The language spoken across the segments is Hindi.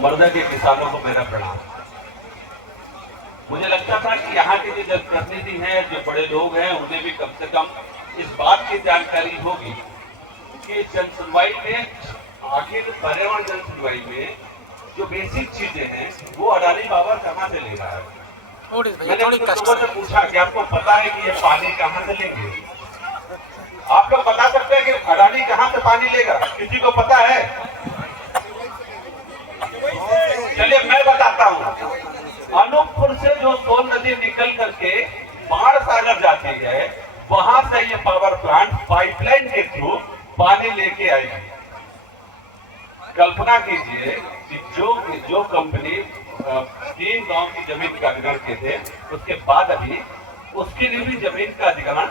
मर्दा के किसानों को मेरा प्रणाम। मुझे लगता था कि यहाँ के जो जनप्रतिनिधि हैं, जो बड़े लोग हैं, उन्हें भी कम से कम इस बात की जानकारी होगी कि जन सुनवाई में आखिर पर्यावरण जन सुनवाई में जो बेसिक चीजें हैं वो अडानी पावर कहाँ से ले रहा है। मैंने उन लोगों से पूछा कि आपको पता है कि ये पानी कहाँ से लेंगे? आप लोग बता सकते हैं कि अडानी कहाँ से पानी लेगा? किसी को पता है? चलिए मैं बताता हूँ। अनूपपुर से जो सोन नदी निकल करके बाण सागर जाती है, वहां से ये पावर प्लांट पाइपलाइन के थ्रू पानी लेके आएगी। कल्पना कीजिए कि जो कंपनी 3 गांव की जमीन का अधिग्रहण किए थे, उसके बाद अभी उसके लिए भी जमीन का अधिग्रहण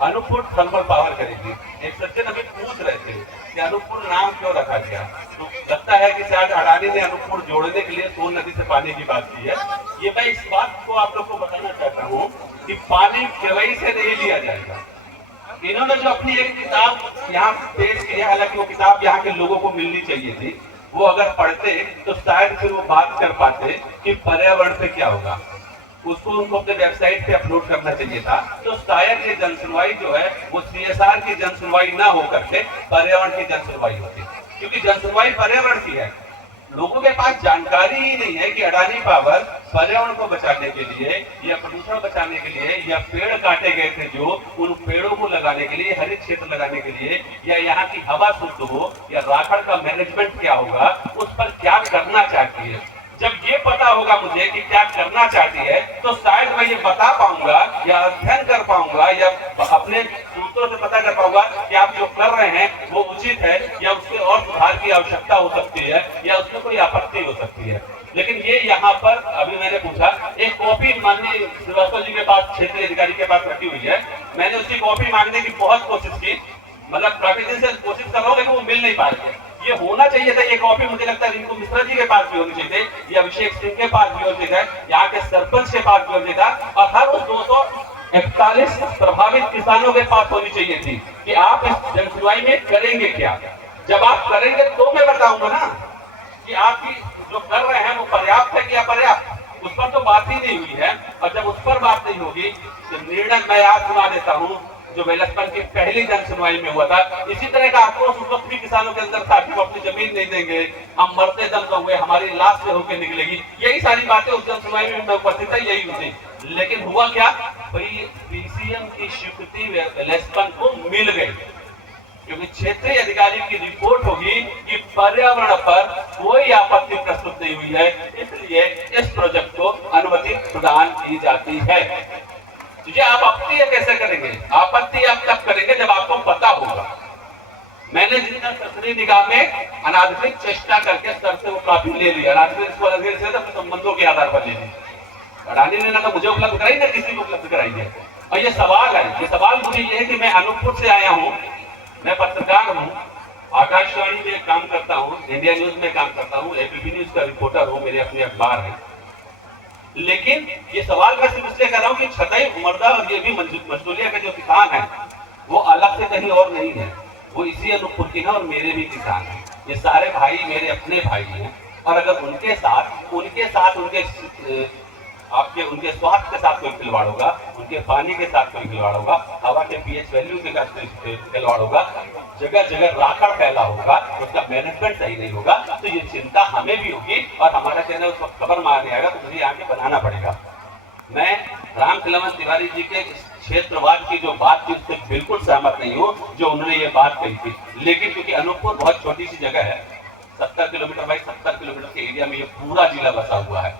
अनूपपुर थर्मल पावर करेगी। एक सज्जन अभी पूछ रहे थे कि अनूपपुर नाम क्यों रखा गया, तो लगता है कि शायद अडानी ने अनूपपुर जोड़ने के लिए सोन नदी से पानी की बात की है। ये मैं इस बात को आप लोग को बताना चाहता हूँ कि पानी केवई से नहीं लिया जाएगा। इन्होंने जो अपनी एक किताब यहाँ पेश की है, हालांकि वो किताब यहाँ के लोगों को मिलनी चाहिए थी, वो अगर पढ़ते तो शायद फिर वो बात कर पाते कि पर्यावरण पे क्या होगा। उसको उनको अपने वेबसाइट पे अपलोड करना चाहिए था, तो शायद ये जनसुनवाई जो है वो CSR की जनसुनवाई ना होकर के पर्यावरण की जनसुनवाई होती, क्योंकि जनसुनवाई पर्यावरण की है। लोगों के पास जानकारी ही नहीं है कि अडानी पावर पर्यावरण को बचाने के लिए या प्रदूषण बचाने के लिए या पेड़ काटे गए थे जो उन पेड़ों को लगाने के लिए, हरित क्षेत्र लगाने के लिए, या यहाँ की हवा शुद्ध हो या राखड़ का मैनेजमेंट क्या होगा, उस पर क्या करना चाहती है। जब ये पता होगा मुझे कि क्या करना चाहती है, तो शायद मैं ये बता पाऊंगा या अध्ययन कर पाऊंगा या अपने सूत्रों से पता कर पाऊंगा कि आप जो कर रहे हैं वो उचित है या उसके और सुधार की आवश्यकता हो सकती है या उसमें कोई आपत्ति हो सकती है। लेकिन ये यहाँ पर अभी मैंने पूछा, एक कॉपी माननीय श्रीवास्तव जी के पास, क्षेत्रीय अधिकारी के पास रखी हुई है। मैंने उसकी कॉपी मांगने की बहुत कोशिश की, मतलब काफी दिन से कोशिश कर रहा हूँ, लेकिन वो मिल नहीं पा रही है। ये होना चाहिए था, ये कॉपी मुझे लगता है रिंकू मिश्रा जी के पास भी होनी चाहिए थी, या अभिषेक सिंह के पास भी होनी चाहिए, यहाँ के सरपंच के पास भी होनी चाहिए था, और हर उस 241 प्रभावित किसानों के पास होनी चाहिए थी कि आप इस जनसुनवाई में करेंगे क्या। जब आप करेंगे तो मैं बताऊंगा ना कि आपकी जो कर रहे हैं वो पर्याप्त है कि अपर्याप्त, उस पर तो बात ही नहीं हुई है। और जब उस पर बात नहीं होगी तो निर्णय मैं आज सुना देता हूँ जो वेलस्पन की पहली जन सुनवाई में हुआ था। इसी तरह का आक्रोश उस वक्त भी किसानों के अंदर था कि वो अपनी जमीन नहीं देंगे, हम मरते दम तो हुए, हमारी लाश से होकर निकलेगी। यही सारी बातें उस जन सुनवाई में उपस्थित है, यही हुई। लेकिन हुआ क्या भाई, PCM की स्वीकृति वेलस्पन को मिल गई, क्योंकि क्षेत्रीय अधिकारी की रिपोर्ट होगी कि पर्यावरण पर कोई आपत्ति प्रस्तुत नहीं हुई है, इसलिए इस प्रोजेक्ट को अनुमति प्रदान की जाती है। ये आप आपत्ति कैसे करेंगे? आपत्ति आप तब करेंगे जब आपको पता होगा। मैंने जितना सरकारी निगाह में अनाधिकृत चेष्टा करके सर से वो काफी ले लिया, अनाधिकृत संबंधों के आधार पर ले ली। अडानी ने ना तो मुझे उपलब्ध कराई ना किसी को उपलब्ध कराई है। और ये सवाल है, ये सवाल मुझे ये है कि मैं अनूपपुर से आया हूँ, मैं पत्रकार हूँ, आकाशवाणी में काम करता हूँ, इंडिया न्यूज में काम करता हूँ, APP न्यूज का रिपोर्टर हूँ, मेरे अपने अखबार है। लेकिन ये सवाल मैं सिर्फ इसलिए कर रहा हूँ कि छतई, उमरदा और ये भी मजदूरिया के जो किसान है वो अलग से कहीं और नहीं है, वो इसी अनूपपुर के हैं और मेरे भी किसान हैं। ये सारे भाई मेरे अपने भाई हैं, और अगर उनके साथ उनके स्वास्थ्य के साथ कोई खिलवाड़ होगा, उनके पानी के साथ कोई खिलवाड़ होगा, हवा के pH वैल्यू के साथ खिलवाड़ होगा, जगह जगह राखड़ फैला होगा, उसका मैनेजमेंट सही नहीं होगा, तो ये चिंता हमें भी होगी और हमारा चैनल उस वक्त खबर मारने आएगा तो मुझे आगे बनाना पड़ेगा। मैं रामखिलवन तिवारी जी के क्षेत्रवाद की जो बात थी उससे बिल्कुल सहमत नहीं हूँ जो उन्होंने ये बात कही थी। लेकिन क्योंकि अनूपपुर बहुत छोटी सी जगह है, 70 किलोमीटर बाई 70 किलोमीटर के एरिया में ये पूरा जिला बसा हुआ है,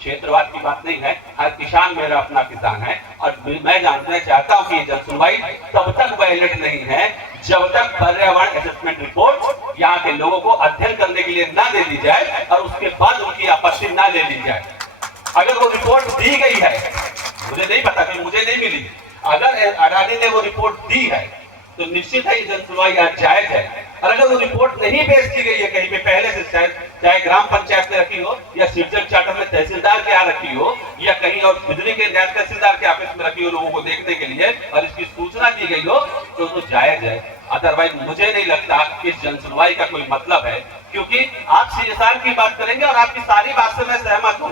क्षेत्रवाद की बात नहीं है। हर किसान मेरा अपना किसान है और मैं जानना चाहता हूं कि ये जनसुनवाई तब तक वैलिड नहीं है जब तक पर्यावरण असेसमेंट रिपोर्ट यहाँ के लोगों को अध्ययन करने के लिए ना दे दी जाए और उसके बाद उनकी आपत्ति ना ले ली जाए। अगर वो रिपोर्ट दी गई है, मुझे नहीं पता कि मुझे नहीं मिली, अगर अडानी ने वो रिपोर्ट दी है तो निश्चित है ये जनसुनवाई आज जायज है। और अगर वो रिपोर्ट नहीं पेश की गई है कहीं पे पहले से, चाहे ग्राम पंचायत में रखी हो या सिटीजन चार्टर में तहसीलदार के यहाँ रखी हो या कहीं और बिजली के नायब तहसीलदार के ऑफिस में रखी हो लोगों को देखने के लिए, और इसकी सूचना दी गई हो तो जायज है। अदरवाइज मुझे नहीं लगता कि इस जनसुनवाई का कोई मतलब है क्योंकि आप सीएसआर की बात करेंगे और आपकी सारी बात से मैं सहमत हूँ,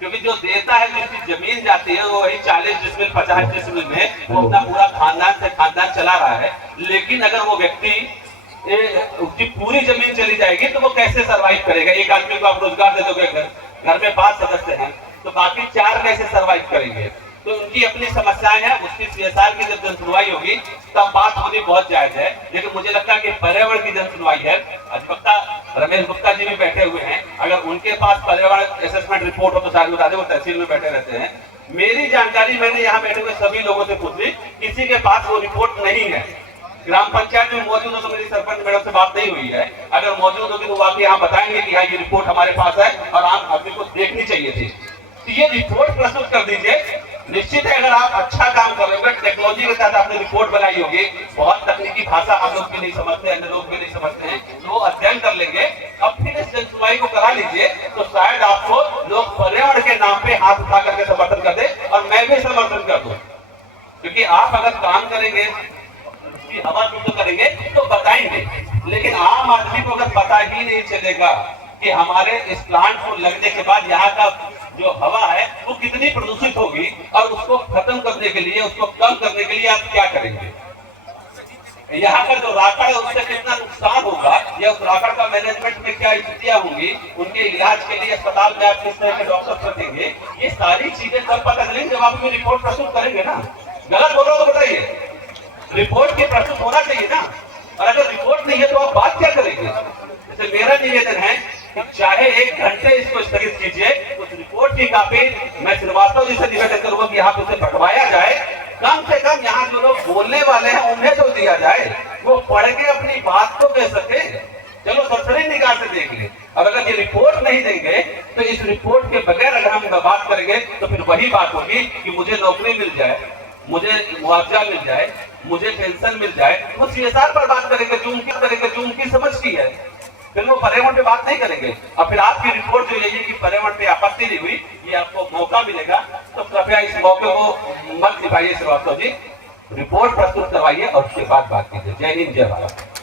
क्योंकि जो देता है, जिसकी जमीन जाती है वो वही 40 डिसमिल 50 डिसमिल में वो अपना पूरा खानदान से खानदान चला रहा है। लेकिन अगर वो व्यक्ति उसकी पूरी जमीन चली जाएगी तो वो कैसे सरवाइव करेगा? एक आदमी को आप रोजगार दे दोगे, घर में 5 सदस्य हैं तो बाकी 4 कैसे सरवाइव करेंगे? तो उनकी अपनी समस्याएं हैं, उसकी सीएसआर की जब जन सुनवाई होगी तब बात होनी बहुत जायज है। लेकिन मुझे लगता है कि पर्यावरण की जन सुनवाई है, अधिवक्ता रमेश गुप्ता जी भी बैठे हुए हैं, अगर उनके पास पर्यावरण असेसमेंट रिपोर्ट हो तो शायद बता दें, वो तहसील में बैठे रहते हैं। मेरी जानकारी मैंने यहाँ बैठे हुए सभी लोगों से पूछी, किसी के पास वो रिपोर्ट नहीं है। ग्राम पंचायत में मौजूद हो तो मेरी सरपंच मैडम से बात नहीं हुई है, अगर मौजूद होगी तो वाकई यहाँ बताएंगे कि हाँ ये रिपोर्ट हमारे पास है और आम आदमी को देखनी चाहिए थी। तो ये रिपोर्ट प्रस्तुत कर दीजिए। निश्चित है अगर आप अच्छा काम कर रहे हो, टेक्नोलॉजी के साथ आपने रिपोर्ट बनाई होगी, बहुत तकनीकी भाषा हम लोग भी नहीं समझते, अन्य लोग भी नहीं समझते हैं, तो वो अध्ययन कर लेंगे। अब फिर इस जन सुनवाई को करा लीजिए तो शायद आपको लोग पर्यावरण के नाम पे हाथ उठा करके समर्थन कर दे और मैं भी समर्थन कर दूं। क्योंकि आप अगर काम करेंगे, हवा शुद्ध करेंगे तो बताएंगे, लेकिन आम आदमी को अगर पता ही नहीं चलेगा कि हमारे इस प्लांट को लगने के बाद यहाँ का जो हवा है वो कितनी प्रदूषित होगी और उसको खत्म करने के लिए, उसको कम करने के लिए आप क्या करेंगे? यहाँ का जो राकड़ है उससे कितना नुकसान होगा या उस राकड़ का मैनेजमेंट में क्या स्थितियां होंगी, उनके इलाज के लिए अस्पताल में आप किस तरह के डॉक्टर रखेंगे, ये सारी चीजें तब पता चलेंगी जब आप रिपोर्ट प्रस्तुत करेंगे ना। गलत बोल रहा हो तो बताइए, रिपोर्ट की प्रस्तुत होना चाहिए ना, और अगर रिपोर्ट नहीं है तो आप बात क्या करेंगे? जैसे मेरा निवेदन है कि चाहे 1 घंटे इसको स्थगित कीजिए, उस रिपोर्ट की कॉपी मैं श्रीवास्तव जी से निवेदन करूंगा कि यहाँ पे उसे बंटवाया जाए, कम से कम यहाँ जो लोग बोलने वाले हैं उन्हें तो दिया जाए, वो पढ़ के अपनी बात तो कह सके। चलो सरसरी निगाह से देख ले, और अगर ये रिपोर्ट नहीं देंगे तो इस रिपोर्ट के बगैर अगर हम बात करेंगे तो फिर वही बात होगी कि मुझे नौकरी मिल जाए, मुझे मुआवजा मिल जाए, मुझे पेंशन मिल जाए, वो सीएसआर पर बात करेंगे जो उनकी समझ की है, फिर वो पर्यावरण पे बात नहीं करेंगे। और फिर आपकी रिपोर्ट जो यही है कि पर्यावरण पे आपत्ति नहीं हुई, ये आपको मौका मिलेगा, तो कृपया इस मौके को मत निभाइए श्रीवास्तव जी, रिपोर्ट प्रस्तुत करवाइए और उसके बाद बात कीजिए। जय हिंद, जय भारत।